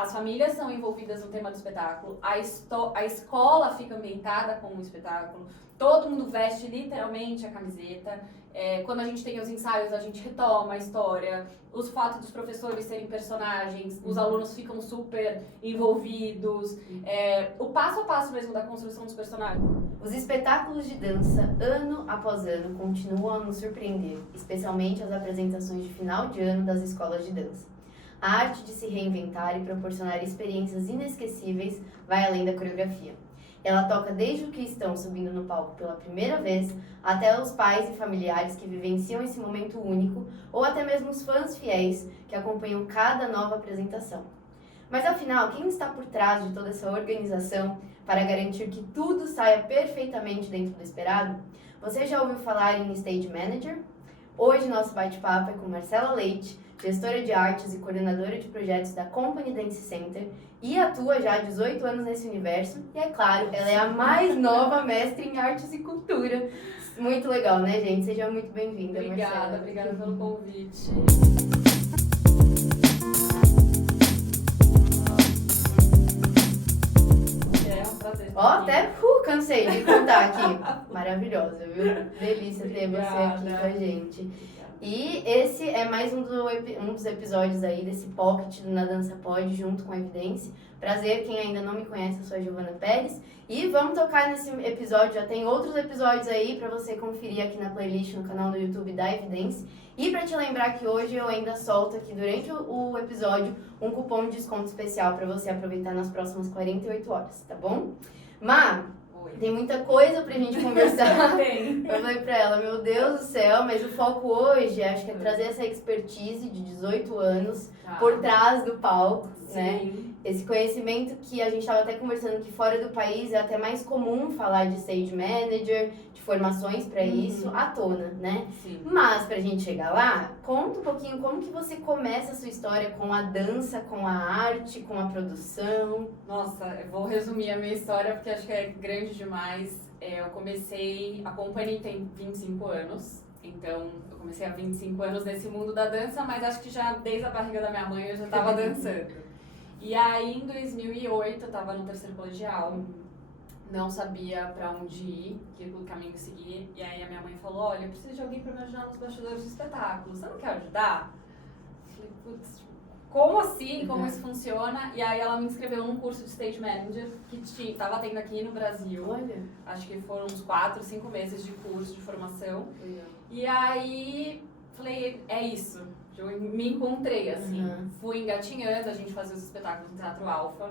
as famílias são envolvidas no tema do espetáculo, a escola fica ambientada com o espetáculo, todo mundo veste literalmente a camiseta. Quando a gente tem os ensaios, a gente retoma a história, os fatos dos professores serem personagens, os alunos ficam super envolvidos, o passo a passo mesmo da construção dos personagens. Os espetáculos de dança, ano após ano, continuam a nos surpreender, especialmente as apresentações de final de ano das escolas de dança. A arte de se reinventar e proporcionar experiências inesquecíveis vai além da coreografia. Ela toca desde o que estão subindo no palco pela primeira vez, até os pais e familiares que vivenciam esse momento único, ou até mesmo os fãs fiéis que acompanham cada nova apresentação. Mas afinal, quem está por trás de toda essa organização para garantir que tudo saia perfeitamente dentro do esperado? Você já ouviu falar em Stage Manager? Hoje nosso bate-papo é com Marcela Leite, gestora de artes e coordenadora de projetos da Company Dance Center, e atua já há 18 anos nesse universo. E é claro, ela é a mais nova mestre em artes e cultura. Muito legal, né, gente? Seja muito bem-vinda, Marcela. Obrigada pelo convite. É um prazer. Ó, até cansei de contar aqui. Maravilhosa, viu? Delícia ter você aqui com a gente. E esse é mais um dos episódios aí desse Pocket do Na Dança Pode, junto com a Evidência. Prazer, quem ainda não me conhece, eu sou a Giovana Pérez. E vamos tocar nesse episódio, já tem outros episódios aí pra você conferir aqui na playlist no canal do YouTube da Evidência. E pra te lembrar que hoje eu ainda solto aqui durante o episódio um cupom de desconto especial pra você aproveitar nas próximas 48 horas, tá bom? Tem muita coisa pra gente conversar. Eu falei pra ela, meu Deus do céu, mas o foco hoje acho que é trazer essa expertise de 18 anos por trás do palco, né? Esse conhecimento que a gente estava até conversando que fora do país é até mais comum falar de stage manager, de formações para isso, à tona, né? Sim. Mas pra gente chegar lá, conta um pouquinho como que você começa a sua história com a dança, com a arte, com a produção. Nossa, eu vou resumir a minha história porque acho que é grande demais. Eu comecei, a Company tem 25 anos, então eu comecei há 25 anos nesse mundo da dança, mas acho que já desde a barriga da minha mãe eu já estava dançando. E aí em 2008 eu estava no terceiro colegial, não sabia pra onde ir, que caminho seguir, e aí a minha mãe falou, olha, eu preciso de alguém pra me ajudar nos bastidores do espetáculo, você não quer ajudar? Eu falei, putz, como assim? Como isso funciona? E aí ela me inscreveu num curso de Stage Manager que tava tendo aqui no Brasil. Olha. Acho que foram uns 4, 5 meses de curso de formação. E aí falei, é isso. Eu me encontrei, assim. Fui engatinhando, a gente fazia os espetáculos no Teatro Alfa.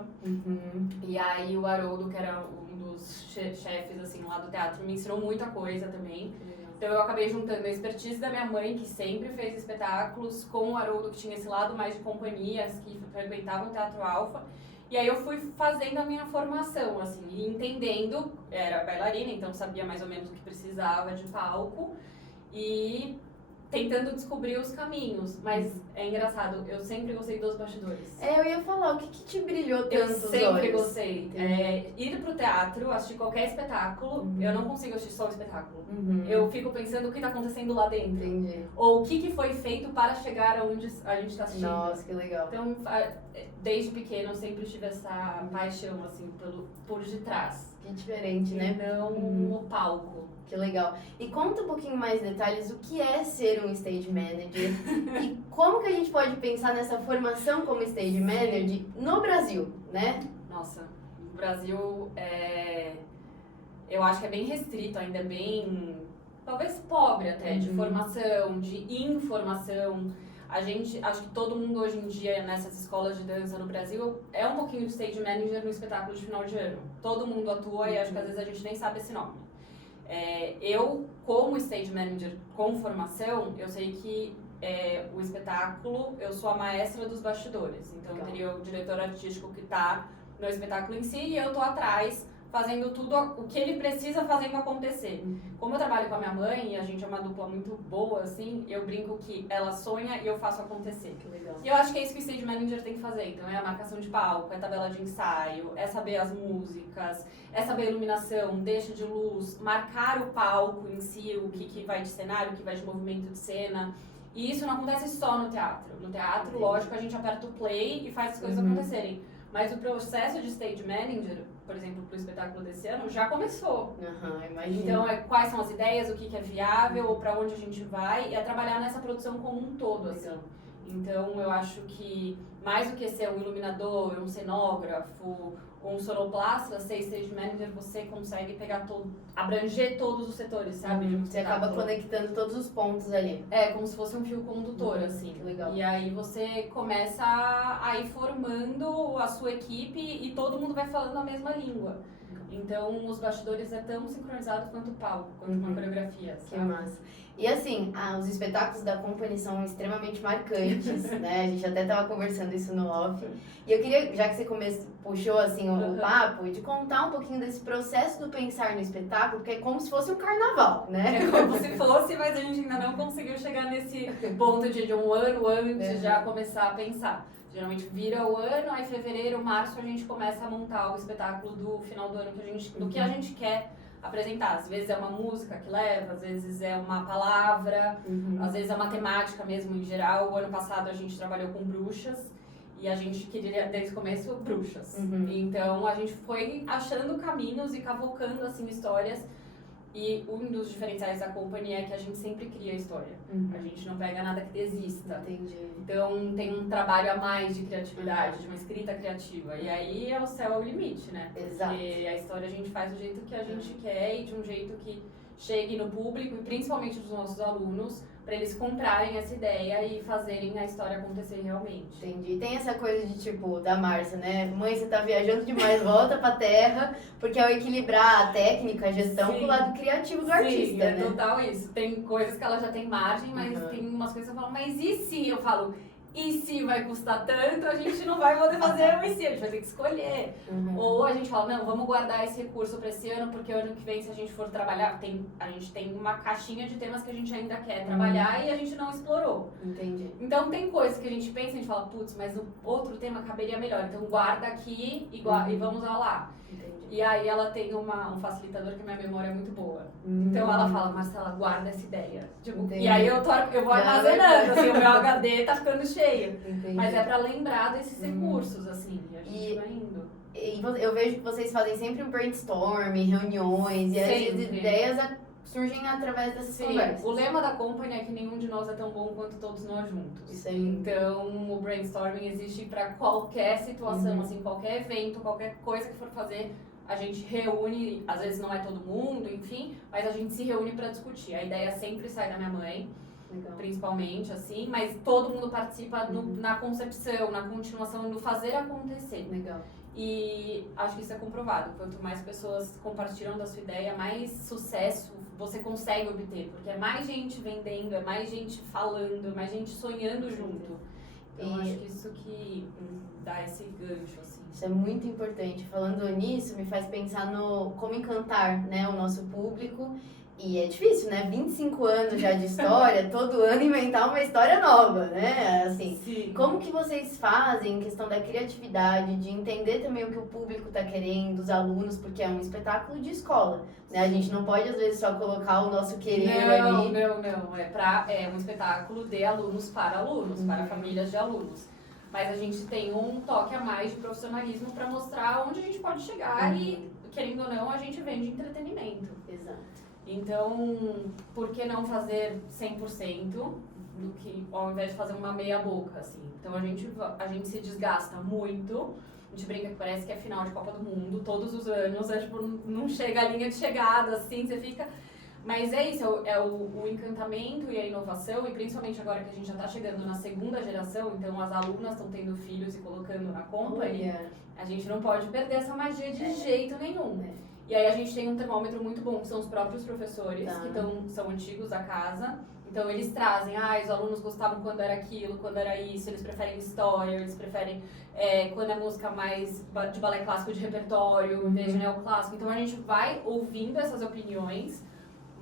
E aí o Haroldo, que era um dos chefes, assim, lá do teatro, me ensinou muita coisa também. Então eu acabei juntando a expertise da minha mãe, que sempre fez espetáculos, com o Haroldo, que tinha esse lado mais de companhias, que frequentavam o Teatro Alfa. E aí eu fui fazendo a minha formação, assim, e entendendo, era bailarina, então sabia mais ou menos o que precisava de palco, e tentando descobrir os caminhos. Mas é engraçado, eu sempre gostei dos bastidores. Eu ia falar, o que te brilhou tanto Eu os sempre olhos? gostei. Ir pro teatro, assistir qualquer espetáculo, eu não consigo assistir só o espetáculo. Eu fico pensando o que tá acontecendo lá dentro. Entendi. Ou o que foi feito para chegar aonde a gente tá assistindo. Nossa, que legal. Então, desde pequeno, eu sempre tive essa paixão, assim, por detrás. Que diferente, né? E não no palco. Que legal. E conta um pouquinho mais detalhes, o que é ser um stage manager e como que a gente pode pensar nessa formação como stage manager no Brasil, né? Nossa, no Brasil, eu acho que é bem restrito, ainda bem, talvez pobre até, de formação, de informação. Acho que todo mundo hoje em dia, nessas escolas de dança no Brasil, é um pouquinho de stage manager no espetáculo de final de ano. Todo mundo atua e acho que às vezes a gente nem sabe esse nome. Eu, como stage manager com formação, eu sei que o espetáculo, eu sou a maestra dos bastidores. Então, eu teria o diretor artístico que está no espetáculo em si e eu estou atrás fazendo tudo o que ele precisa fazendo acontecer. Como eu trabalho com a minha mãe e a gente é uma dupla muito boa, assim, eu brinco que ela sonha e eu faço acontecer. Que legal. E eu acho que é isso que o stage manager tem que fazer. Então, é a marcação de palco, é a tabela de ensaio, é saber as músicas, é saber a iluminação, deixa de luz, marcar o palco em si, o que vai de cenário, o que vai de movimento de cena. E isso não acontece só no teatro. No teatro, lógico, a gente aperta o play e faz as coisas acontecerem. Mas o processo de stage manager, por exemplo, pro espetáculo desse ano, já começou. Imagino. Então, quais são as ideias, o que é viável, ou para onde a gente vai, e é trabalhar nessa produção como um todo, assim. Então, eu acho que mais do que ser um iluminador, um cenógrafo, ou um sonoplasta, ser stage manager, você consegue pegar abranger todos os setores, sabe? Você acaba conectando todos os pontos ali. É, como se fosse um fio condutor, assim. Que legal. E aí você começa a ir formando a sua equipe e todo mundo vai falando a mesma língua. Então, os bastidores é tão sincronizado quanto o palco, quanto uma coreografia, sabe? Que massa. E assim, os espetáculos da Company são extremamente marcantes, né? A gente até tava conversando isso no off. E eu queria, já que você puxou assim o papo, de contar um pouquinho desse processo do pensar no espetáculo, porque é como se fosse um carnaval, né? É como se fosse, mas a gente ainda não conseguiu chegar nesse ponto de um ano antes já começar a pensar. Geralmente vira o ano, aí fevereiro, março a gente começa a montar o espetáculo do final do ano do que a gente quer apresentar. Às vezes é uma música que leva, às vezes é uma palavra, às vezes é uma temática mesmo em geral. O ano passado a gente trabalhou com bruxas e a gente queria, desde o começo, bruxas. Então a gente foi achando caminhos e cavocando assim histórias. E um dos diferenciais da Company é que a gente sempre cria a história. A gente não pega nada que desista. Entendi. Então tem um trabalho a mais de criatividade, de uma escrita criativa. E aí o céu é o limite, né? Exato. Porque a história a gente faz do jeito que a gente quer e de um jeito que chegue no público e principalmente dos nossos alunos, para eles comprarem essa ideia e fazerem a história acontecer realmente. Entendi. Tem essa coisa de tipo, da Márcia, né? Mãe, você tá viajando demais, volta pra terra, porque é o equilibrar a técnica, a gestão com o lado criativo do artista, é né? Total isso. Tem coisas que ela já tem margem, mas tem umas coisas que eu falo, mas e se? Eu falo, e se vai custar tanto, a gente não vai poder fazer o e se, a gente vai ter que escolher. Ou a gente fala, não, vamos guardar esse recurso para esse ano, porque ano que vem, se a gente for trabalhar, a gente tem uma caixinha de temas que a gente ainda quer trabalhar e a gente não explorou. Entendi. Então tem coisas que a gente pensa e a gente fala, putz, mas o outro tema caberia melhor, então guarda aqui e vamos lá. Entendi. E aí ela tem um facilitador que minha memória é muito boa. Então ela fala, Marcela, guarda essa ideia. Tipo, e aí eu vou armazenando, assim, o meu HD tá ficando cheio. Entendi. Mas é pra lembrar desses recursos, assim, e a gente vai indo. E eu vejo que vocês fazem sempre um brainstorm, reuniões, e as ideias surgem através dessas conversas. O lema da Company é que nenhum de nós é tão bom quanto todos nós juntos. Isso aí. Então, o brainstorming existe para qualquer situação, assim, qualquer evento, qualquer coisa que for fazer, a gente reúne, às vezes não é todo mundo, enfim, mas a gente se reúne para discutir. A ideia sempre sai da minha mãe, principalmente, assim, mas todo mundo participa na concepção, na continuação, no fazer acontecer. Legal. E acho que isso é comprovado. Quanto mais pessoas compartilham da sua ideia, mais sucesso você consegue obter. Porque é mais gente vendendo, é mais gente falando, mais gente sonhando junto. Então, acho que isso que dá esse gancho, assim. Isso é muito importante. Falando nisso, me faz pensar no como encantar, né, o nosso público. E é difícil, né? 25 anos já de história, todo ano inventar uma história nova, né? Assim, Sim. Como que vocês fazem em questão da criatividade, de entender também o que o público está querendo, os alunos, porque é um espetáculo de escola, né? A gente não pode, às vezes, só colocar o nosso querer ali. Não. É um espetáculo de alunos, para famílias de alunos. Mas a gente tem um toque a mais de profissionalismo para mostrar onde a gente pode chegar e, querendo ou não, a gente vende entretenimento. Exato. Então, por que não fazer 100% do que, ao invés de fazer uma meia boca, assim? Então, a gente se desgasta muito, a gente brinca que parece que é final de Copa do Mundo, todos os anos, tipo, não chega a linha de chegada, assim, você fica... Mas é isso, é o encantamento e a inovação, e principalmente agora que a gente já está chegando na segunda geração, então as alunas estão tendo filhos e colocando na Company, a gente não pode perder essa magia de jeito nenhum. E aí a gente tem um termômetro muito bom, que são os próprios professores, que são antigos da casa. Então eles trazem, os alunos gostavam quando era aquilo, quando era isso, eles preferem história, eles preferem quando é música mais de balé clássico de repertório, em vez de neoclássico. Então a gente vai ouvindo essas opiniões,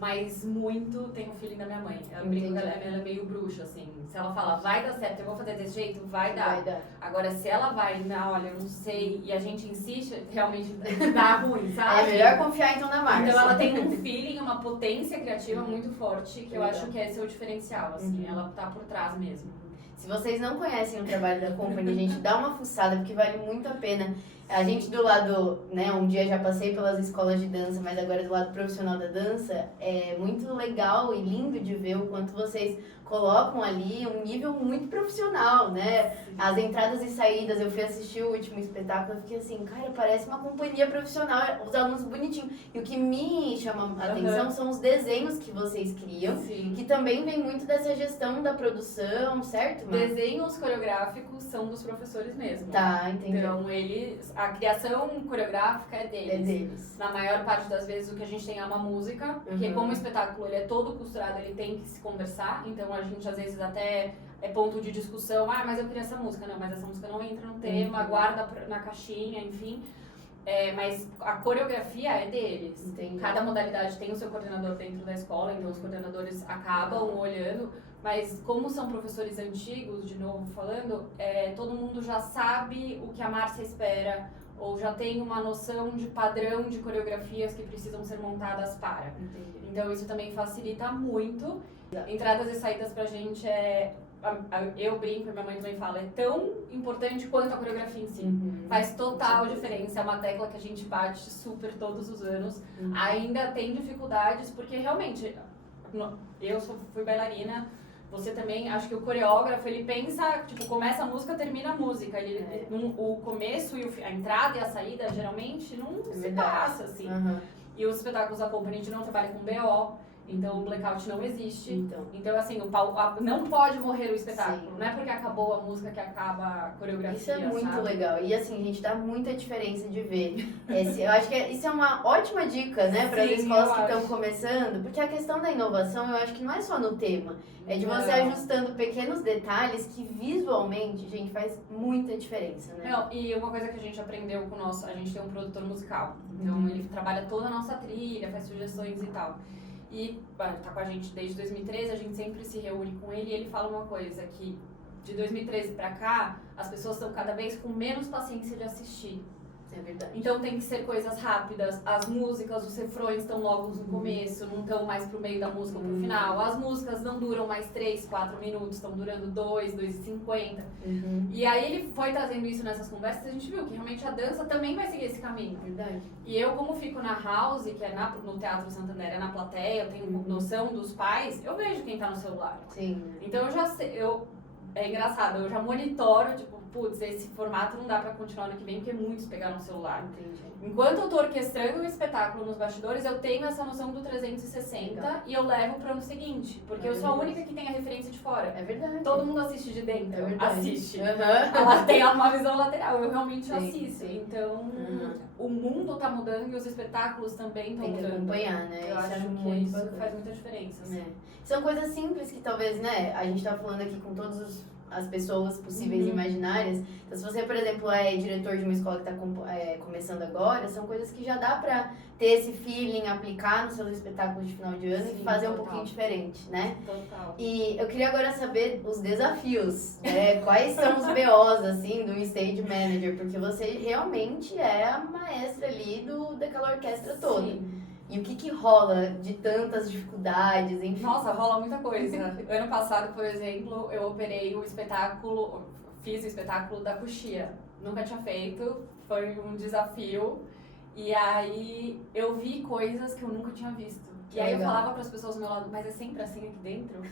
mas muito tem o feeling da minha mãe. Ela brinca que ela é meio bruxa, assim. Se ela fala, vai dar certo, eu vou fazer desse jeito, vai dar. Agora, se ela vai, não, olha, eu não sei, e a gente insiste, realmente dá ruim, sabe? É melhor confiar então na Márcia. Então ela tem um feeling, uma potência criativa muito forte, que eu acho que esse é o diferencial, assim. Ela tá por trás mesmo. Se vocês não conhecem o trabalho da Company, gente, dá uma fuçada, porque vale muito a pena. A gente do lado, né, um dia já passei pelas escolas de dança, mas agora do lado profissional da dança, é muito legal e lindo de ver o quanto vocês colocam ali um nível muito profissional, né? As entradas e saídas, eu fui assistir o último espetáculo, eu fiquei assim, cara, parece uma companhia profissional, os alunos bonitinhos. E o que me chama a atenção são os desenhos que vocês criam, que também vem muito dessa gestão da produção, certo, Mar? Desenhos coreográficos são dos professores mesmo. Tá, entendi. Então, a criação coreográfica é deles. É deles. Na maior parte das vezes, o que a gente tem é uma música, porque como o espetáculo ele é todo costurado, ele tem que se conversar, então a gente às vezes até é ponto de discussão, mas eu queria essa música, não, mas essa música não entra no tema, guarda na caixinha, enfim. Mas a coreografia é deles. Entendi. Cada modalidade tem o seu coordenador dentro da escola, então os coordenadores acabam olhando, mas como são professores antigos, de novo falando, todo mundo já sabe o que a Márcia espera, ou já tem uma noção de padrão de coreografias que precisam ser montadas para. Entendi. Então isso também facilita muito. Entradas e saídas pra gente eu brinco e minha mãe também fala, é tão importante quanto a coreografia em si. Faz total diferença, é uma tecla que a gente bate super todos os anos. Ainda tem dificuldades, porque realmente, fui bailarina, você também, acho que o coreógrafo, ele pensa, tipo, começa a música, termina a música. O começo e a entrada e a saída, geralmente, não se passa, assim. E os espetáculos da Company, a gente não trabalha com BO. Então, o blackout não existe. Então assim, não pode morrer o espetáculo. Não é porque acabou a música que acaba a coreografia, isso é muito sabe? legal. E assim, a gente dá muita diferença de ver. Eu acho que isso é uma ótima dica, né? Para as escolas que estão começando. Porque a questão da inovação, eu acho que não é só no tema. É de você ajustando pequenos detalhes que visualmente, gente, faz muita diferença, né? Não, e uma coisa que a gente aprendeu com o nosso... A gente tem um produtor musical. Então, ele trabalha toda a nossa trilha, faz sugestões e tal. E tá com a gente desde 2013, a gente sempre se reúne com ele e ele fala uma coisa, que de 2013 pra cá, as pessoas estão cada vez com menos paciência de assistir. É verdade. Então tem que ser coisas rápidas, as músicas, os refrões estão logo no começo, não estão mais pro meio da música ou pro final. As músicas não duram mais 3, 4 minutos, estão durando 2, 2,50. E aí ele foi trazendo isso nessas conversas e a gente viu que realmente a dança também vai seguir esse caminho. Verdade. E eu, como fico na house, que é no Teatro Santander, é na plateia, eu tenho noção dos pais, eu vejo quem tá no celular. Sim. Então eu já sei, é engraçado, eu já monitoro, tipo, putz, esse formato não dá pra continuar ano que vem, porque muitos pegaram o celular. Entendi. Enquanto eu tô orquestrando o espetáculo nos bastidores, eu tenho essa noção do 360 e eu levo pro ano seguinte, porque eu sou a única que tem a referência de fora. É verdade. Todo mundo assiste de dentro. É verdade. Assiste. Ela tem uma visão lateral, eu realmente assisto. Sim. Então, o mundo tá mudando e os espetáculos também estão mudando. Tem que acompanhar, né? Eu acho que isso faz muita diferença. Assim. São coisas simples que talvez, né, a gente tá falando aqui com todas as pessoas possíveis e imaginárias. Então, se você, por exemplo, é diretor de uma escola que está começando agora, são coisas que já dá pra ter esse feeling, aplicar no seu espetáculo de final de ano e fazer um pouquinho diferente, né? Total. E eu queria agora saber os desafios, né? Quais são os BOs, assim, do stage manager, porque você realmente é a maestra ali daquela orquestra toda. Sim. E o que rola de tantas dificuldades, enfim? Nossa, rola muita coisa. Ano passado, por exemplo, eu operei o espetáculo, fiz o espetáculo da coxia. Nunca tinha feito, foi um desafio. E aí eu vi coisas que eu nunca tinha visto. E aí eu falava para as pessoas do meu lado, mas é sempre assim aqui dentro?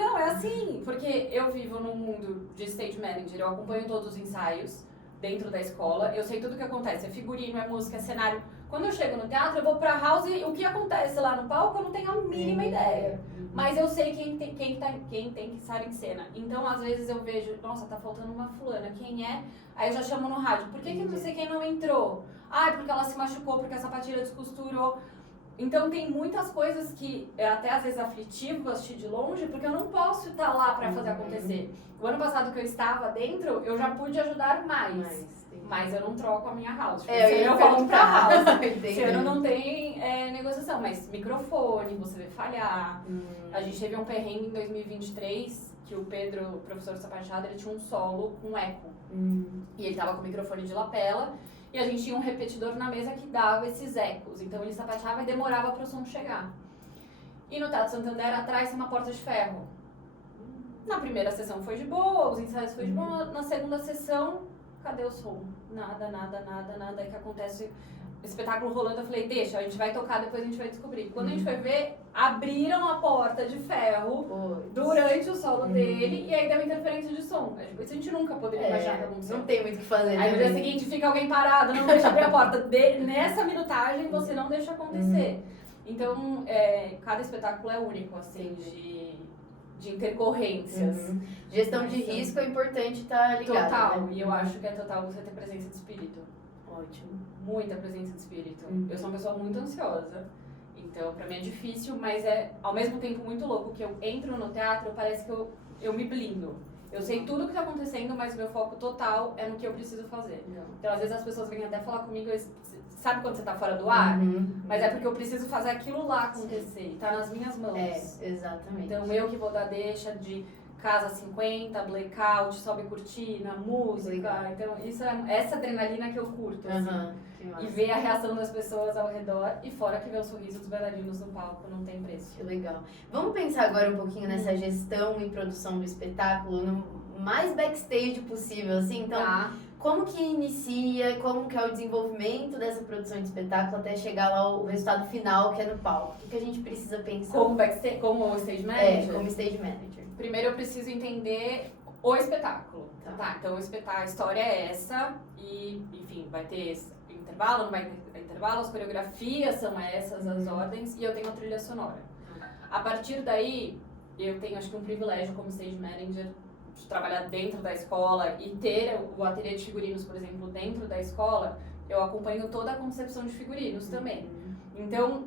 Não, é assim. Porque eu vivo num mundo de stage manager, eu acompanho todos os ensaios dentro da escola, eu sei tudo o que acontece, é figurino, é música, é cenário. Quando eu chego no teatro, eu vou pra house e o que acontece lá no palco eu não tenho a mínima ideia. Mas eu sei quem tem que estar em cena. Então, às vezes eu vejo, nossa, tá faltando uma fulana, quem é? Aí eu já chamo no rádio, por que não sei quem não entrou? Porque ela se machucou, porque a sapatilha descosturou. Então tem muitas coisas que é até às vezes aflitivo assistir de longe, porque eu não posso estar lá para fazer acontecer. O ano passado que eu estava dentro, eu já pude ajudar mais. Mas eu não troco a minha house. Eu volto pra house. Entendi. Esse ano não tem negociação, mas microfone, você vê falhar. A gente teve um perrengue em 2023, que o Pedro, o professor sapateado, ele tinha um solo com eco. E ele tava com o microfone de lapela. E a gente tinha um repetidor na mesa que dava esses ecos. Então ele sapateava e demorava para o som chegar. E no Teatro Santander, atrás tem uma porta de ferro. Na primeira sessão foi de boa, os ensaios foi de boa. Na segunda sessão, cadê o som? Nada. Aí que acontece o espetáculo rolando, eu falei, deixa, a gente vai tocar, depois a gente vai descobrir. Quando a gente foi ver, abriram a porta de ferro durante o solo dele e aí deu interferência de som. Isso a gente nunca poderia imaginar que aconteceu. Não tem muito o que fazer. Aí no dia seguinte fica alguém parado, não deixa abrir a porta. Nessa minutagem você não deixa acontecer. Então, cada espetáculo é único, assim, de intercorrências. Gestão de risco é importante estar ligado. Total, né? e eu acho que é total você ter presença de espírito. Ótimo. Muita presença de espírito. Eu sou uma pessoa muito ansiosa, então pra mim é difícil, mas é ao mesmo tempo muito louco, que eu entro no teatro, parece que eu me blindo. Eu sei tudo o que tá acontecendo, mas o meu foco total é no que eu preciso fazer. Então às vezes as pessoas vêm até falar comigo, sabe quando você tá fora do ar? Mas é porque eu preciso fazer aquilo lá acontecer, tá nas minhas mãos. Exatamente. Então eu que vou dar deixa de casa 50, blackout, sobe cortina, música. Então isso é essa adrenalina que eu curto. Assim. E ver a reação das pessoas ao redor e fora que ver o sorriso dos bailarinos no palco não tem preço. Que legal. Vamos pensar agora um pouquinho nessa gestão e produção do espetáculo no mais backstage possível, assim. Então, como que inicia, como que é o desenvolvimento dessa produção de espetáculo até chegar lá o resultado final, que é no palco? O que a gente precisa pensar? Como backstage, como stage manager? Como stage manager. Primeiro eu preciso entender o espetáculo. Então a história é essa e, enfim, vai ter intervalo, não vai ter intervalo, as coreografias são essas, as ordens, e eu tenho a trilha sonora. A partir daí, eu tenho, acho que um privilégio como stage manager de trabalhar dentro da escola e ter o ateliê de figurinos, por exemplo, dentro da escola. Eu acompanho toda a concepção de figurinos também. Então,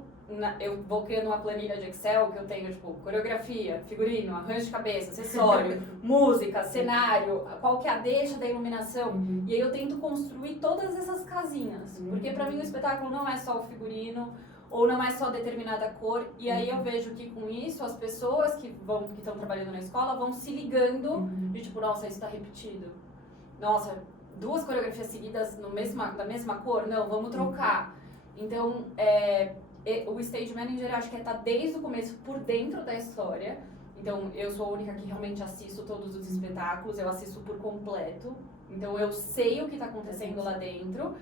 eu vou criando uma planilha de Excel que eu tenho, tipo, coreografia, figurino, arranjo de cabeça, acessório, música, cenário, qual que é a deixa da iluminação. E aí eu tento construir todas essas casinhas. Porque pra mim o espetáculo não é só o figurino, ou não é só determinada cor. E aí eu vejo que com isso as pessoas que estão trabalhando na escola vão se ligando de tipo, nossa, isso tá repetido. Nossa, 2 coreografias seguidas da mesma cor? Não, vamos trocar. Então, o stage manager acho que é estar desde o começo por dentro da história. Então eu sou a única que realmente assisto todos os espetáculos, eu assisto por completo. Então eu sei o que está acontecendo lá dentro,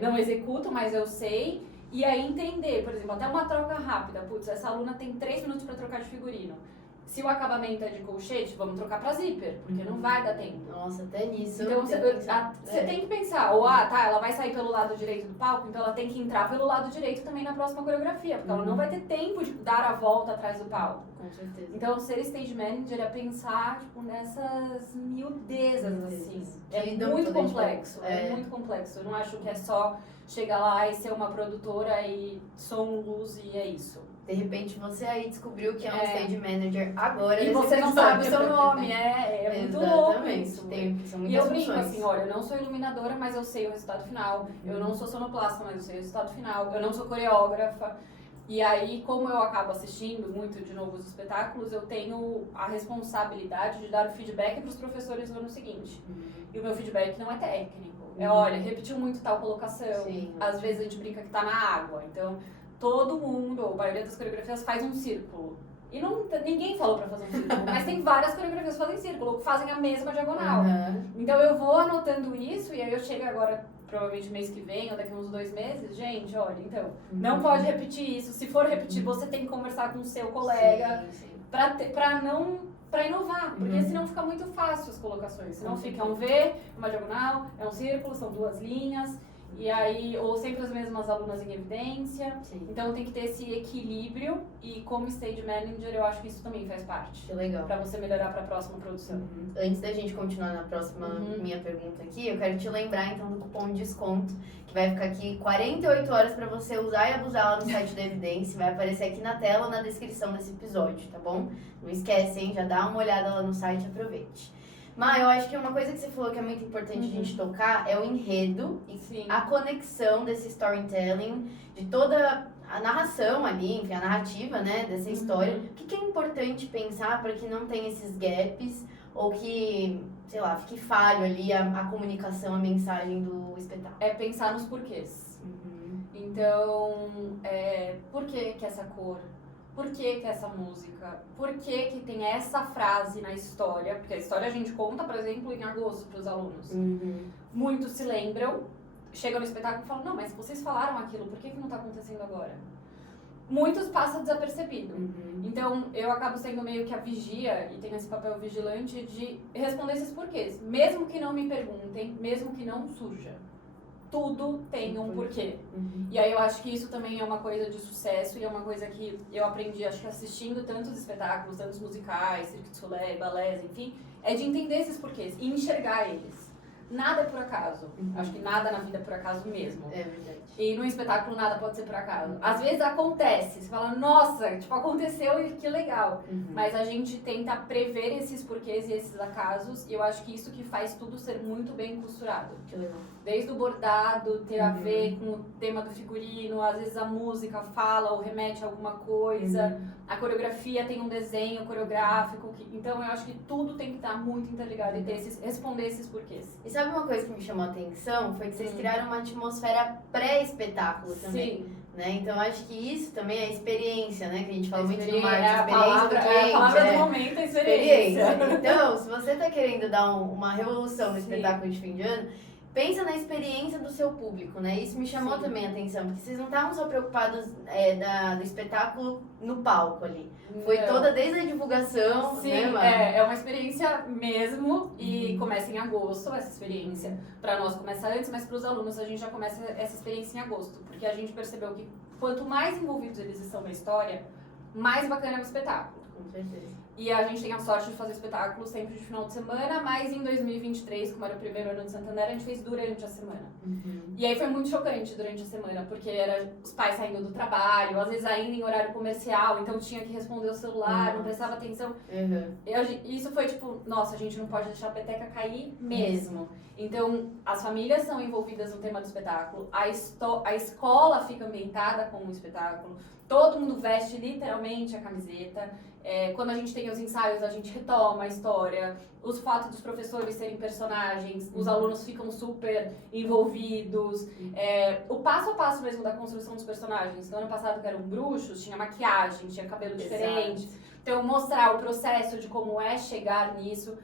não executo, mas eu sei. E aí entender, por exemplo, até uma troca rápida. Putz, essa aluna tem 3 minutos para trocar de figurino. Se o acabamento é de colchete, vamos trocar pra zíper, porque não vai dar tempo. Nossa, até nisso. Então você tem que pensar, ou ela vai sair pelo lado direito do palco, então ela tem que entrar pelo lado direito também na próxima coreografia, porque ela não vai ter tempo de dar a volta atrás do palco. Com certeza. Então ser stage manager é pensar tipo, nessas miudezas, assim. É muito complexo, é muito complexo. Eu não acho que é só chegar lá e ser uma produtora e som, luz e é isso. De repente você aí descobriu que é um stage manager agora. E você não sabe o seu nome, é muito louco isso. São e muitas eu brinco funções. assim, olha, eu não sou iluminadora, mas eu sei o resultado final. Eu não sou sonoplasta, mas eu sei o resultado final. Eu não sou coreógrafa. E aí, como eu acabo assistindo muito de novo os espetáculos, eu tenho a responsabilidade de dar o feedback para os professores no ano seguinte. E o meu feedback não é técnico. Olha, repetiu muito tal colocação. Às vezes a gente brinca que tá na água. Então, todo mundo, ou a maioria das coreografias, faz um círculo. E ninguém falou pra fazer um círculo, mas tem várias coreografias que fazem círculo, ou que fazem a mesma diagonal. Então eu vou anotando isso, e aí eu chego agora, provavelmente mês que vem, ou daqui uns 2 meses, gente, olha, então, não pode repetir isso. Se for repetir, você tem que conversar com o seu colega, pra inovar, porque senão fica muito fácil as colocações. Senão fica um V, uma diagonal, é um círculo, são 2 linhas. E aí, ou sempre as mesmas alunas em evidência. Sim. Então tem que ter esse equilíbrio e como stage manager eu acho que isso também faz parte. Que legal. Pra você melhorar pra próxima produção. Antes da gente continuar na próxima minha pergunta aqui, eu quero te lembrar então do cupom de desconto, que vai ficar aqui 48 horas pra você usar e abusar lá no site da Evidência. Vai aparecer aqui na tela ou na descrição desse episódio, tá bom? Não esquece, hein? Já dá uma olhada lá no site e aproveite. Mas eu acho que uma coisa que você falou que é muito importante a gente tocar é o enredo e a conexão desse storytelling, de toda a narração ali, enfim, a narrativa, né, dessa história. O que é importante pensar para que não tenha esses gaps ou que, sei lá, fique falho ali a comunicação, a mensagem do espetáculo? É pensar nos porquês. Então, por que essa cor? Por que essa música? Por que tem essa frase na história? Porque a história a gente conta, por exemplo, em agosto para os alunos. Muitos se lembram, chegam no espetáculo e falam, não, mas vocês falaram aquilo, por que não está acontecendo agora? Muitos passam desapercebido. Então, eu acabo sendo meio que a vigia, e tenho esse papel vigilante, de responder esses porquês. Mesmo que não me perguntem, mesmo que não surja. Tudo tem um porquê. E aí eu acho que isso também é uma coisa de sucesso e é uma coisa que eu aprendi, acho que assistindo tantos espetáculos, tantos musicais, Cirque du Soleil, balés, enfim, é de entender esses porquês e enxergar eles. Nada é por acaso. Acho que nada na vida é por acaso mesmo. É verdade. E no espetáculo nada pode ser por acaso. Às vezes acontece, você fala, nossa, tipo, aconteceu e que legal. Mas a gente tenta prever esses porquês e esses acasos e eu acho que isso que faz tudo ser muito bem costurado. Que legal. Desde o bordado ter a ver com o tema do figurino, às vezes a música fala ou remete a alguma coisa, a coreografia tem um desenho coreográfico, então eu acho que tudo tem que estar muito interligado e responder esses porquês. E sabe uma coisa que me chamou a atenção? Foi que vocês criaram uma atmosfera pré-espetáculo também. Sim. Né? Então eu acho que isso também é experiência, né? Que a gente fala muito no É marketing, a experiência do cliente. é a palavra do momento, é experiência. Então, se você está querendo dar uma revolução no espetáculo de fim de ano, pensa na experiência do seu público, né? Isso me chamou também a atenção, porque vocês não estavam só preocupados do espetáculo no palco ali. Foi toda desde a divulgação, sim, né, é uma experiência mesmo e começa em agosto essa experiência. Para nós começa antes, mas para os alunos a gente já começa essa experiência em agosto, porque a gente percebeu que quanto mais envolvidos eles estão na história, mais bacana é o espetáculo. Com certeza. E a gente tem a sorte de fazer espetáculo sempre de final de semana, mas em 2023, como era o primeiro ano de Santander, a gente fez durante a semana. E aí foi muito chocante durante a semana, porque era os pais saindo do trabalho, às vezes ainda em horário comercial, então tinha que responder o celular, não prestava atenção. Isso foi tipo, nossa, a gente não pode deixar a peteca cair mesmo. Então, as famílias são envolvidas no tema do espetáculo, a escola fica ambientada com o espetáculo, todo mundo veste literalmente a camiseta. Quando a gente tem os ensaios, a gente retoma a história, os fatos dos professores serem personagens, os alunos ficam super envolvidos, o passo a passo mesmo da construção dos personagens. No ano passado, que eram bruxos, tinha maquiagem, tinha cabelo diferente. Então, mostrar o processo de como é chegar nisso,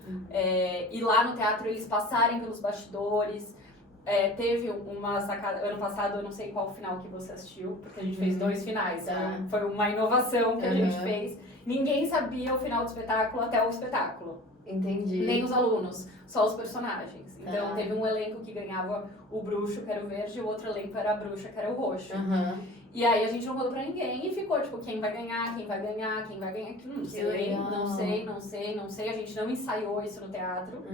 e lá no teatro eles passarem pelos bastidores. Teve uma sacada, ano passado, eu não sei qual final que você assistiu, porque a gente fez 2 finais, né? Foi uma inovação que a gente fez. Ninguém sabia o final do espetáculo até o espetáculo. Entendi. Nem os alunos, só os personagens. Então teve um elenco que ganhava o bruxo, que era o verde, e o outro elenco era a bruxa, que era o roxo. E aí a gente não contou pra ninguém e ficou tipo, quem vai ganhar, quem vai ganhar, quem vai ganhar. Não sei. A gente não ensaiou isso no teatro.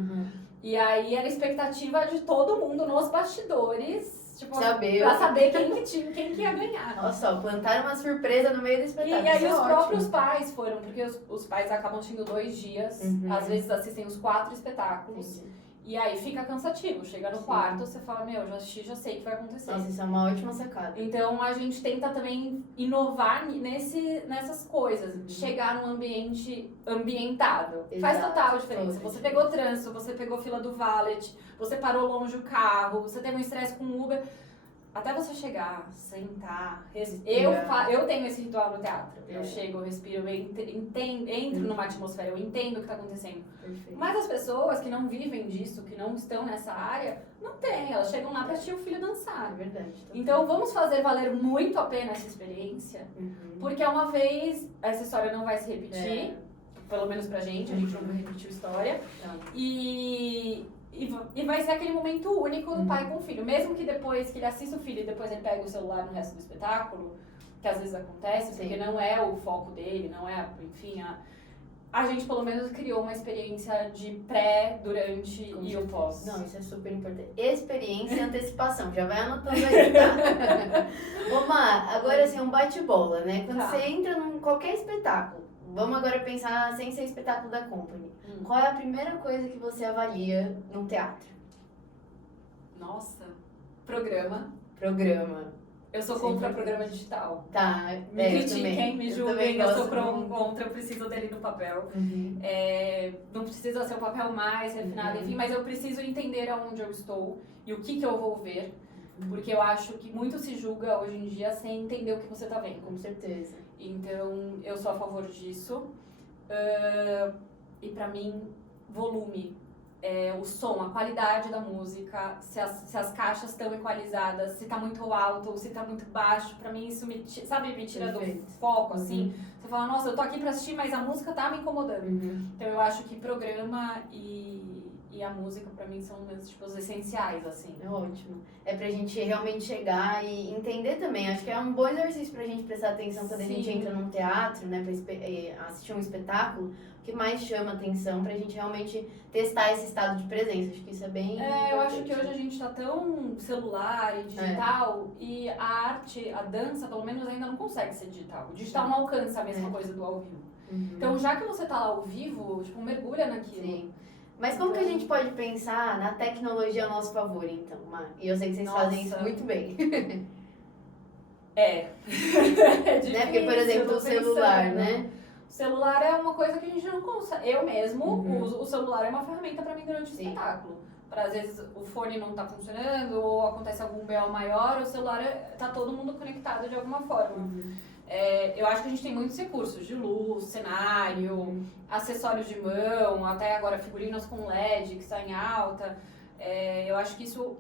E aí era a expectativa de todo mundo nos bastidores, tipo, pra saber quem que ia ganhar. Olha só, plantaram uma surpresa no meio do espetáculo. E aí os próprios pais foram, porque os pais acabam assistindo 2 dias, às vezes assistem os 4 espetáculos. E aí fica cansativo, chega no quarto, você fala, meu, já assisti, já sei o que vai acontecer. Nossa, isso é uma ótima sacada. Então a gente tenta também inovar nessas coisas, chegar num ambiente ambientado. Faz total diferença. Você pegou trânsito, você pegou fila do valet, você parou longe o carro, você teve um estresse com o Uber. Até você chegar, sentar, eu tenho esse ritual no teatro. Eu chego, eu respiro, eu entro numa atmosfera, eu entendo o que está acontecendo. Mas as pessoas que não vivem disso, que não estão nessa área, não tem. Elas chegam lá para assistir o filho dançar. É verdade. Então vamos fazer valer muito a pena essa experiência, porque uma vez essa história não vai se repetir, pelo menos pra gente, a gente não repetiu a história. E E vai ser aquele momento único do pai com o filho. Mesmo que depois que ele assista o filho e depois ele pega o celular no resto do espetáculo, que às vezes acontece, porque não é o foco dele, não é, enfim, a gente pelo menos criou uma experiência de pré, durante e o pós. Não, isso é super importante. Experiência e antecipação, já vai anotando aí, tá? Ô Má, agora assim, um bate-bola, né? Quando você entra em qualquer espetáculo, vamos agora pensar sem ser espetáculo da Company. Qual é a primeira coisa que você avalia num teatro? Nossa, programa. Eu sou contra programa digital. Tá, me critiquem, me julguem, eu sou contra, eu preciso dele no papel. Não precisa ser o papel mais refinado, enfim, mas eu preciso entender aonde eu estou e o que eu vou ver. Porque eu acho que muito se julga hoje em dia sem entender o que você tá vendo. Com certeza. Então, eu sou a favor disso. E pra mim, volume. O som, a qualidade da música, se as caixas estão equalizadas, se tá muito alto ou se tá muito baixo, pra mim isso me tira do foco, assim. Você fala, nossa, eu tô aqui pra assistir, mas a música tá me incomodando. Então eu acho que programa e a música pra mim são tipo, os essenciais, assim. É ótimo. É pra gente realmente chegar e entender também. Acho que é um bom exercício pra gente prestar atenção quando a gente entra num teatro, né, pra assistir um espetáculo. O que mais chama atenção pra gente realmente testar esse estado de presença. Acho que isso é bem importante. Eu acho que hoje a gente tá tão celular e digital e a arte, a dança, pelo menos ainda não consegue ser digital. O digital não alcança a mesma coisa do ao vivo. Então, já que você tá lá ao vivo, tipo, mergulha naquilo. Sim. Mas como que a gente pode pensar na tecnologia a nosso favor, então, Má? E eu sei que vocês fazem isso muito bem. É difícil, né? Porque, por exemplo, o celular, né? O celular é uma coisa que a gente não consegue. Eu mesmo uso. O celular é uma ferramenta pra mim durante o espetáculo. Pra, às vezes o fone não tá funcionando ou acontece algum BO maior, o celular tá todo mundo conectado de alguma forma. Eu acho que a gente tem muitos recursos de luz, cenário, acessórios de mão, até agora figurinos com LED que está em alta. Eu acho que isso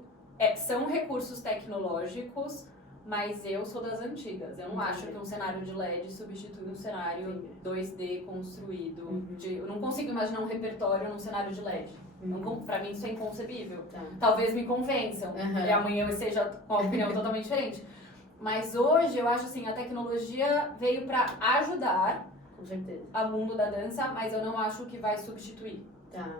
são recursos tecnológicos, mas eu sou das antigas. Eu não acho que um cenário de LED substitui um cenário 2D construído. Eu não consigo imaginar um repertório num cenário de LED. Pra mim isso é inconcebível. Talvez me convençam e amanhã eu seja com uma opinião totalmente diferente. Mas hoje eu acho assim, a tecnologia veio pra ajudar o mundo da dança, mas eu não acho que vai substituir.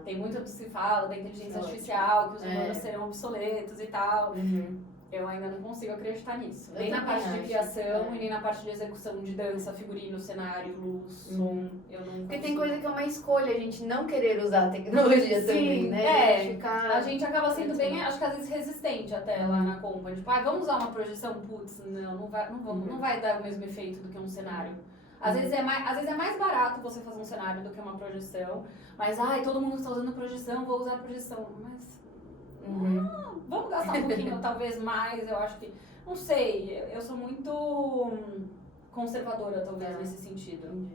Tem muito que se fala da inteligência artificial, que os humanos serão obsoletos e tal. Eu ainda não consigo acreditar nisso. Nem na parte de criação e nem na parte de execução de dança, figurino, cenário, luz, som. Eu não Porque tem coisa que é uma escolha, a gente não querer usar a tecnologia também, né? A gente acaba sendo bem, acho que às vezes resistente até lá na Company. Tipo, vamos usar uma projeção? Putz, não vai dar o mesmo efeito do que um cenário. Às vezes é mais barato você fazer um cenário do que uma projeção. Mas, todo mundo está usando projeção, vou usar projeção. Mas vamos gastar um pouquinho, talvez mais, eu acho que... Não sei, eu sou muito conservadora, talvez, nesse sentido.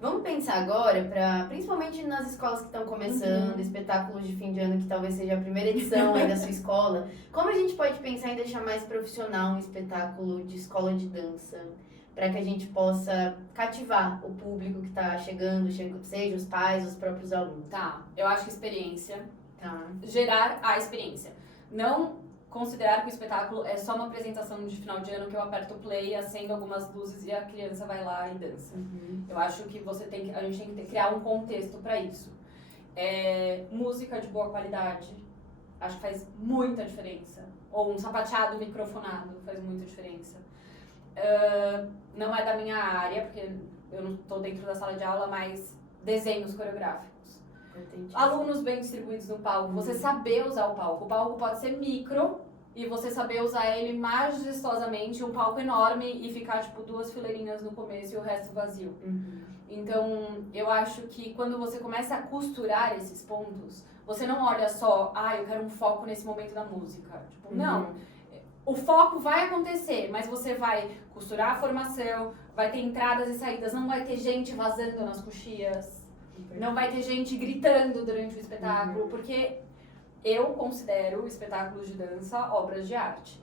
Vamos pensar agora, principalmente nas escolas que estão começando, espetáculos de fim de ano, que talvez seja a primeira edição aí da sua escola. Como a gente pode pensar em deixar mais profissional um espetáculo de escola de dança? Para que a gente possa cativar o público que está chegando, seja os pais, os próprios alunos. Eu acho que experiência... Gerar a experiência. Não considerar que o espetáculo é só uma apresentação de final de ano que eu aperto o play, acendo algumas luzes e a criança vai lá e dança. Eu acho que a gente tem que criar um contexto para isso. Música de boa qualidade, acho que faz muita diferença. Ou um sapateado microfonado faz muita diferença. Não é da minha área, porque eu não estou dentro da sala de aula, mas desenhos coreográficos. Alunos bem distribuídos no palco, você saber usar o palco. O palco pode ser micro e você saber usar ele majestosamente, um palco enorme e ficar tipo 2 fileirinhas no começo e o resto vazio. Então, eu acho que quando você começa a costurar esses pontos, você não olha só, eu quero um foco nesse momento da música. Tipo, não. O foco vai acontecer, mas você vai costurar a formação, vai ter entradas e saídas, não vai ter gente vazando nas coxias. Não vai ter gente gritando durante o espetáculo, porque eu considero espetáculos de dança obras de arte.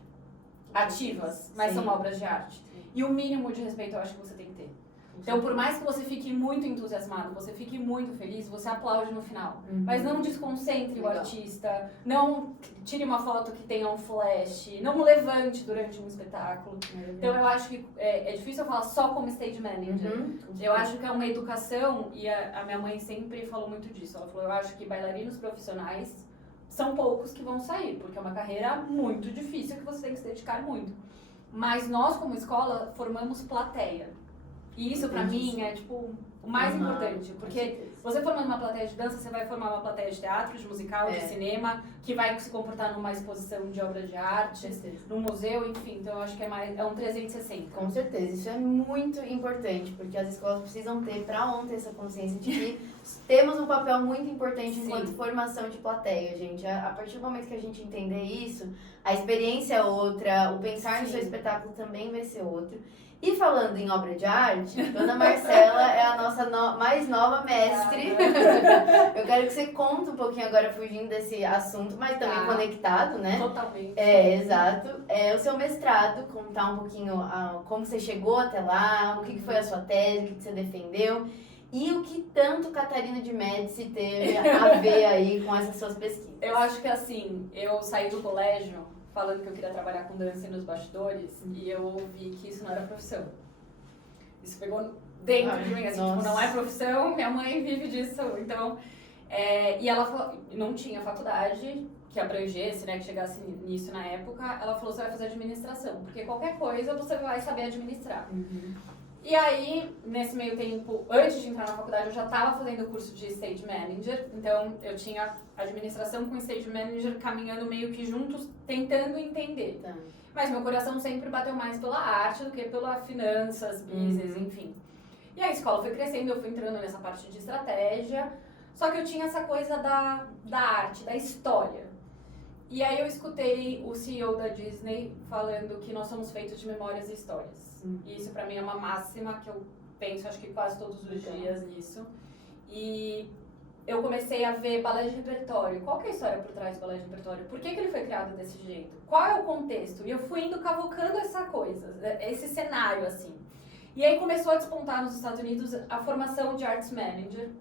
Ativas, mas são obras de arte. E o mínimo de respeito eu acho que você tem que ter. Então, por mais que você fique muito entusiasmado, você fique muito feliz, você aplaude no final. Uhum. Mas não desconcentre o artista, não tire uma foto que tenha um flash, não levante durante um espetáculo. Então, eu acho que é difícil eu falar só como stage manager. Uhum. Eu acho que é uma educação, e a minha mãe sempre falou muito disso. Ela falou, eu acho que bailarinos profissionais são poucos que vão sair, porque é uma carreira muito difícil que você tem que se dedicar muito. Mas nós, como escola, formamos plateia. E isso, pra mim, é, tipo, o mais importante. Porque você formando uma plateia de dança, você vai formar uma plateia de teatro, de musical, de cinema, que vai se comportar numa exposição de obra de arte, num museu, enfim. Então, eu acho que é um 360. Com certeza. Isso é muito importante, porque as escolas precisam ter, pra ontem, essa consciência de que temos um papel muito importante enquanto formação de plateia, gente. A partir do momento que a gente entender isso, a experiência é outra, o pensar no seu espetáculo também vai ser outro. E falando em obra de arte, Dona Marcela é a nossa mais nova mestre. Eu quero que você conte um pouquinho agora, fugindo desse assunto, mas também conectado, né? Totalmente. Exato. O seu mestrado, contar um pouquinho como você chegou até lá, o que foi a sua tese, o que você defendeu. E o que tanto Catarina de Médici teve a ver aí com essas suas pesquisas? Eu acho que assim, eu saí do colégio falando que eu queria trabalhar com dança e nos bastidores, e eu vi que isso não era profissão. Isso pegou dentro de mim, assim, tipo, não é profissão, minha mãe vive disso, então... e ela falou, não tinha faculdade que abrangesse, né, que chegasse nisso na época, ela falou, você vai fazer administração, porque qualquer coisa você vai saber administrar. E aí, nesse meio tempo, antes de entrar na faculdade, eu já estava fazendo o curso de Stage Manager. Então, eu tinha administração com Stage Manager caminhando meio que juntos, tentando entender. Tá. Mas meu coração sempre bateu mais pela arte do que pela finanças, business, enfim. E a escola foi crescendo, eu fui entrando nessa parte de estratégia. Só que eu tinha essa coisa da arte, da história. E aí eu escutei o CEO da Disney falando que nós somos feitos de memórias e histórias. E isso pra mim é uma máxima que eu penso, acho que quase todos os dias nisso. E eu comecei a ver balé de repertório. Qual que é a história por trás do balé de repertório? Por que ele foi criado desse jeito? Qual é o contexto? E eu fui indo cavucando essa coisa, esse cenário, assim. E aí começou a despontar nos Estados Unidos a formação de Arts Manager.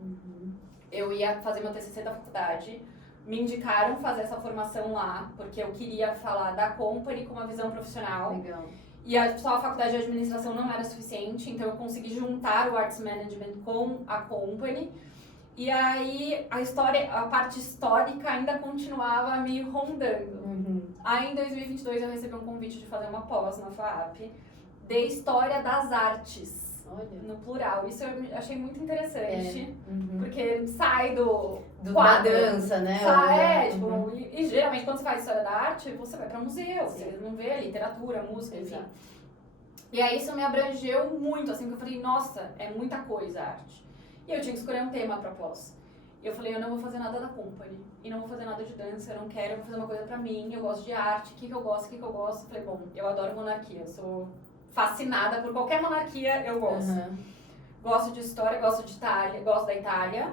Eu ia fazer meu TCC da faculdade. Me indicaram fazer essa formação lá, porque eu queria falar da company com uma visão profissional. Legal. E só a faculdade de administração não era suficiente, então eu consegui juntar o Arts Management com a company. E aí a parte histórica ainda continuava me rondando. Aí em 2022 eu recebi um convite de fazer uma pós na FAAP de História das Artes. Olha. No plural. Isso eu achei muito interessante, porque sai do da dança, né? E geralmente quando você faz história da arte, você vai para museu, você não vê a literatura, música, enfim. E aí isso me abrangeu muito, assim, que eu falei, nossa, é muita coisa a arte. E eu tinha que escolher um tema para pós. E eu falei, eu não vou fazer nada da company, e não vou fazer nada de dança, eu não quero, eu vou fazer uma coisa pra mim, eu gosto de arte, o que eu gosto. Eu falei, bom, eu adoro monarquia, eu sou fascinada por qualquer monarquia, eu gosto. Gosto de história, gosto de Itália, gosto da Itália.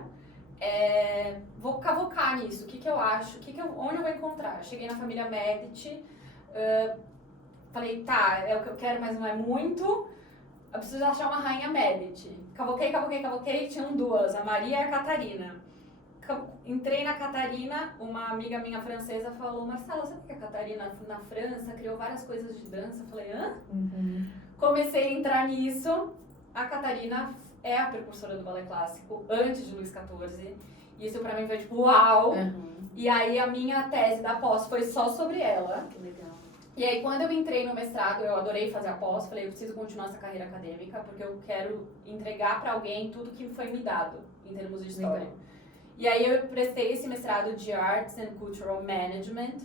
Vou cavucar nisso, o que eu acho, onde eu vou encontrar. Cheguei na família Medici, falei, tá, é o que eu quero, mas não é muito. Eu preciso achar uma rainha Medici. Cavuquei, tinham duas, a Maria e a Catarina. Entrei na Catarina, uma amiga minha francesa falou, Marcela, sabe que a Catarina na França criou várias coisas de dança? Eu falei, hã? Comecei a entrar nisso. A Catarina é a precursora do balé clássico, antes de Luís XIV. E isso pra mim foi tipo, uau! E aí a minha tese da pós foi só sobre ela. Que legal. E aí quando eu entrei no mestrado, eu adorei fazer a pós, falei, eu preciso continuar essa carreira acadêmica, porque eu quero entregar pra alguém tudo que foi me dado, em termos de história. Legal. E aí eu prestei esse mestrado de Arts and Cultural Management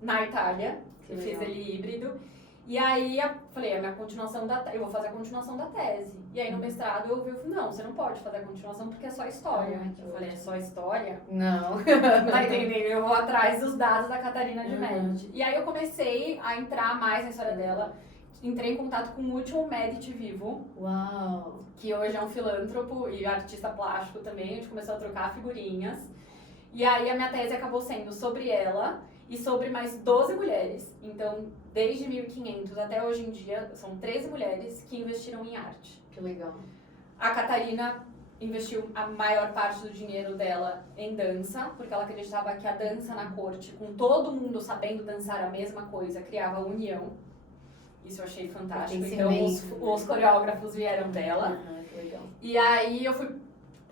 na Itália, eu fiz ele híbrido. E aí eu falei, eu vou fazer a continuação da tese. E aí no mestrado eu falei, não, você não pode fazer a continuação porque é só história. Eu falei, é só história? Não. Tá entendendo? Eu vou atrás dos dados da Catarina de Medici. E aí eu comecei a entrar mais na história dela. Entrei em contato com o último Medici vivo. Uau! Que hoje é um filântropo e artista plástico também. A gente começou a trocar figurinhas. E aí a minha tese acabou sendo sobre ela e sobre mais 12 mulheres. Então, desde 1500 até hoje em dia, são 13 mulheres que investiram em arte. Que legal. A Catarina investiu a maior parte do dinheiro dela em dança, porque ela acreditava que a dança na corte, com todo mundo sabendo dançar a mesma coisa, criava união. Isso eu achei fantástico. Então, os coreógrafos vieram dela. Que legal. E aí eu fui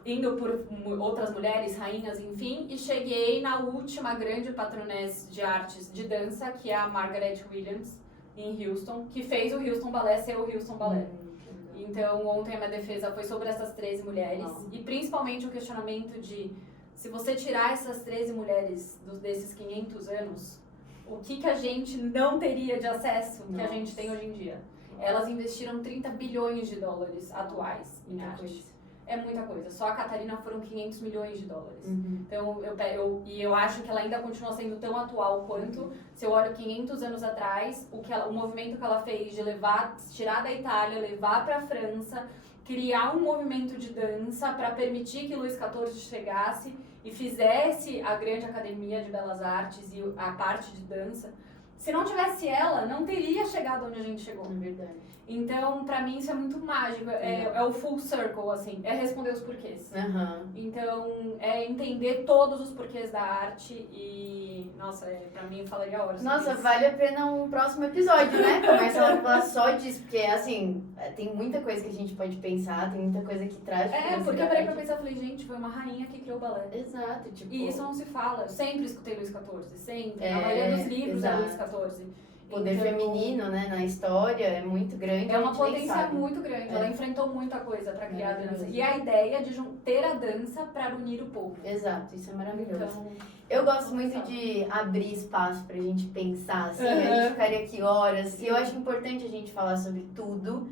indo por outras mulheres, rainhas, enfim, e cheguei na última grande patroness de artes de dança, que é a Margaret Williams, em Houston, que fez o Houston Ballet ser o Houston Ballet. Então, ontem a minha defesa foi sobre essas 13 mulheres, e principalmente o questionamento de, se você tirar essas 13 mulheres desses 500 anos, o que a gente não teria de acesso que a gente tem hoje em dia? Elas investiram 30 bilhões de dólares atuais em arte. É muita coisa. Só a Catarina foram 500 milhões de dólares. Então, eu acho que ela ainda continua sendo tão atual quanto, se eu olho 500 anos atrás, o movimento que ela fez de tirar da Itália, levar para a França, criar um movimento de dança para permitir que Luís XIV chegasse e fizesse a grande academia de belas artes e a parte de dança. Se não tivesse ela, não teria chegado onde a gente chegou. É verdade. Então, pra mim, isso é muito mágico. É o full circle, assim. É responder os porquês. Então, é entender todos os porquês da arte e... Nossa, pra mim, eu falaria horas. Nossa, vale a pena um próximo episódio, né? Começa a falar só disso, porque, assim, tem muita coisa que a gente pode pensar, tem muita coisa que traz... Porque eu parei pra pensar, falei, gente, foi uma rainha que criou o balé. Exato, tipo... E isso não se fala. Eu sempre escutei Luís XIV, sempre. A maioria dos livros é Luís XIV. O poder feminino, né, na história é muito grande. É uma potência muito grande. Ela enfrentou muita coisa para criar a dança. E a ideia de ter a dança para unir o povo. Exato, isso é maravilhoso. Então, eu gosto muito de abrir espaço pra gente pensar, assim. A gente ficaria aqui horas. E eu acho importante a gente falar sobre tudo.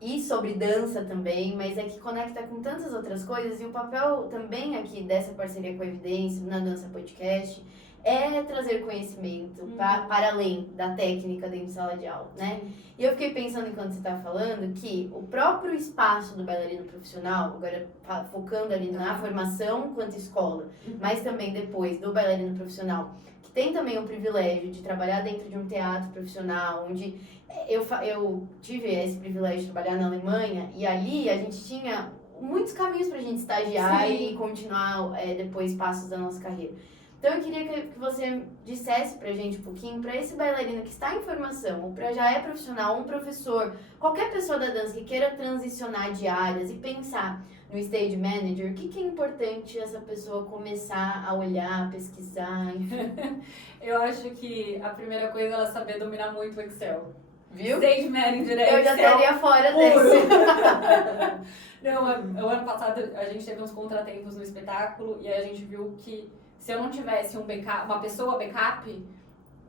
E sobre dança também, mas é que conecta com tantas outras coisas. E o papel também aqui dessa parceria com a Evidência, na Dança Podcast, é trazer conhecimento para além da técnica dentro de sala de aula, né? E eu fiquei pensando enquanto você estava falando que o próprio espaço do bailarino profissional, agora focando ali na formação quanto escola, mas também depois do bailarino profissional, que tem também o privilégio de trabalhar dentro de um teatro profissional, onde eu tive esse privilégio de trabalhar na Alemanha, e ali a gente tinha muitos caminhos para a gente estagiar e continuar depois passos da nossa carreira. Então eu queria que você dissesse pra gente um pouquinho, pra esse bailarino que está em formação, ou pra já é profissional, um professor, qualquer pessoa da dança que queira transicionar de áreas e pensar no stage manager, o que é importante essa pessoa começar a olhar, pesquisar, enfim? Eu acho que a primeira coisa é ela saber dominar muito o Excel. Viu? Stage manager é Eu já Excel estaria fora desse. Não, o ano passado a gente teve uns contratempos no espetáculo e aí a gente viu que se eu não tivesse uma pessoa backup,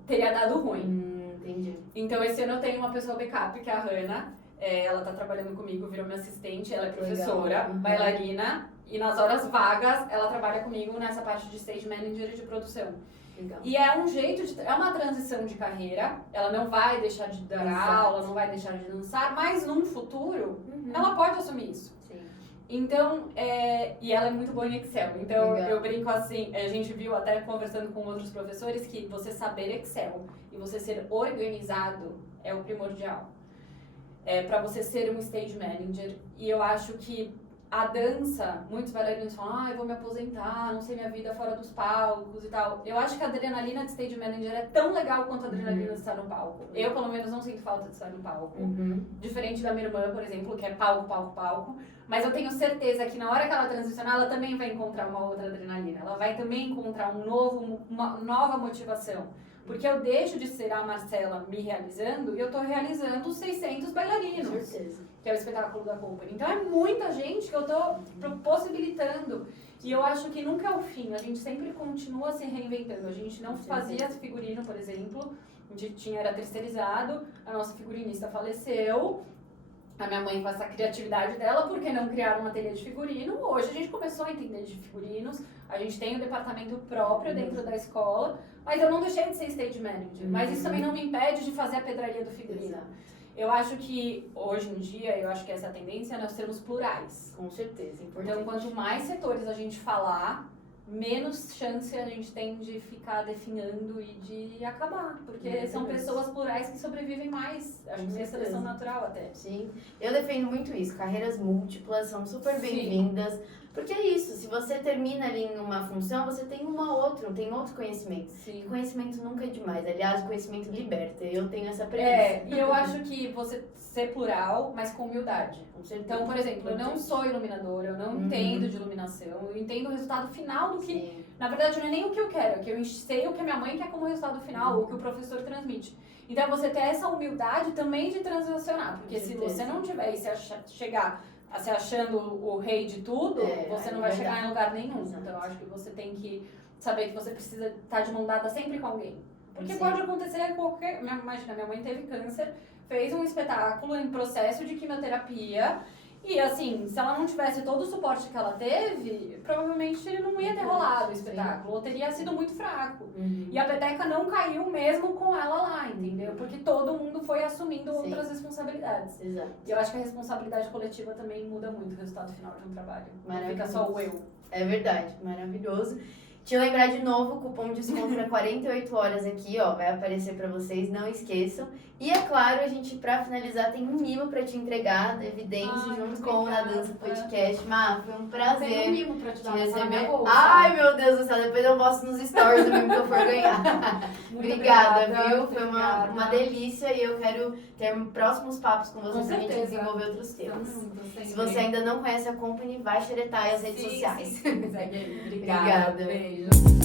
teria dado ruim. Entendi. Então, esse ano eu tenho uma pessoa backup, que é a Hannah. Ela tá trabalhando comigo, virou minha assistente. Ela é professora, bailarina. E nas horas vagas, ela trabalha comigo nessa parte de stage manager e de produção. Legal. E é um jeito é uma transição de carreira. Ela não vai deixar de dar aula, não vai deixar de dançar. Mas, num futuro, ela pode assumir isso. Então, e ela é muito boa em Excel. Então, eu brinco assim, a gente viu até conversando com outros professores que você saber Excel e você ser organizado é o primordial. Para você ser um stage manager. E eu acho que a dança, muitos bailarinos falam, eu vou me aposentar, não sei minha vida fora dos palcos e tal. Eu acho que a adrenalina de stage manager é tão legal quanto a adrenalina de estar no palco. Eu, pelo menos, não sinto falta de estar no palco. Diferente da minha irmã, por exemplo, que é palco, palco, palco. Mas eu tenho certeza que na hora que ela transicionar, ela também vai encontrar uma outra adrenalina. Ela vai também encontrar uma nova motivação. Porque eu deixo de ser a Marcela me realizando e eu tô realizando 600 bailarinos. Com certeza. Que é o espetáculo da Company. Então é muita gente que eu tô possibilitando. E eu acho que nunca é o fim. A gente sempre continua se reinventando. A gente não fazia figurino, por exemplo. A gente era terceirizado. A nossa figurinista faleceu. A minha mãe, com essa criatividade dela, por que não criar uma ateliê de figurino? Hoje a gente começou a entender de figurinos, a gente tem um departamento próprio dentro da escola, mas eu não deixei de ser stage manager. Mas isso também não me impede de fazer a pedraria do figurino. Exato. Eu acho que, hoje em dia, eu acho que essa tendência é nós sermos plurais. Com certeza, importante. Então, quanto mais setores a gente falar, menos chance a gente tem de ficar definhando e de acabar. Porque são pessoas plurais profissionais que sobrevivem mais. Acho que é seleção natural até. Sim, eu defendo muito isso. Carreiras múltiplas são super bem-vindas. Porque é isso, se você termina ali em uma função, você tem tem outro conhecimento. Sim. E conhecimento nunca é demais. Aliás, o conhecimento liberta. Eu tenho essa premissa. E eu acho que você ser plural, mas com humildade. Então, por exemplo, eu não sou iluminadora, eu não entendo de iluminação, eu entendo o resultado final do que... Sim. Na verdade, não é nem o que eu quero, é que eu sei o que a minha mãe quer como resultado final, ou o que o professor transmite. Então, você ter essa humildade também de transacionar, porque se você não tiver e se chegar se achando o rei de tudo, você não vai chegar em lugar nenhum. Exato. Então, eu acho que você tem que saber que você precisa estar de mão dada sempre com alguém. Porque pode acontecer qualquer... Imagina, minha mãe teve câncer, fez um espetáculo em processo de quimioterapia. E assim, se ela não tivesse todo o suporte que ela teve, provavelmente ele não ia ter rolado o espetáculo, ou teria sido muito fraco. E a peteca não caiu mesmo com ela lá, entendeu? Porque todo mundo foi assumindo outras responsabilidades. Exato. E eu acho que a responsabilidade coletiva também muda muito o resultado final de um trabalho. Não fica só o eu. É verdade, maravilhoso. Te lembrar de novo, o cupom de desconto para 48 horas aqui, ó, vai aparecer para vocês, não esqueçam. E é claro, a gente, pra finalizar, tem um mimo pra te entregar, da Evidência, junto com o Na Dança Podcast. Má, foi um prazer tem um mimo pra te dar, receber. Ai, meu Deus do céu, depois eu mostro nos stories do mimo que eu for ganhar. Obrigada, viu? Foi uma delícia e eu quero ter próximos papos com você pra gente desenvolver outros temas. Se você ainda não conhece a Company, vai xeretar as redes sociais. Obrigada. Beijo.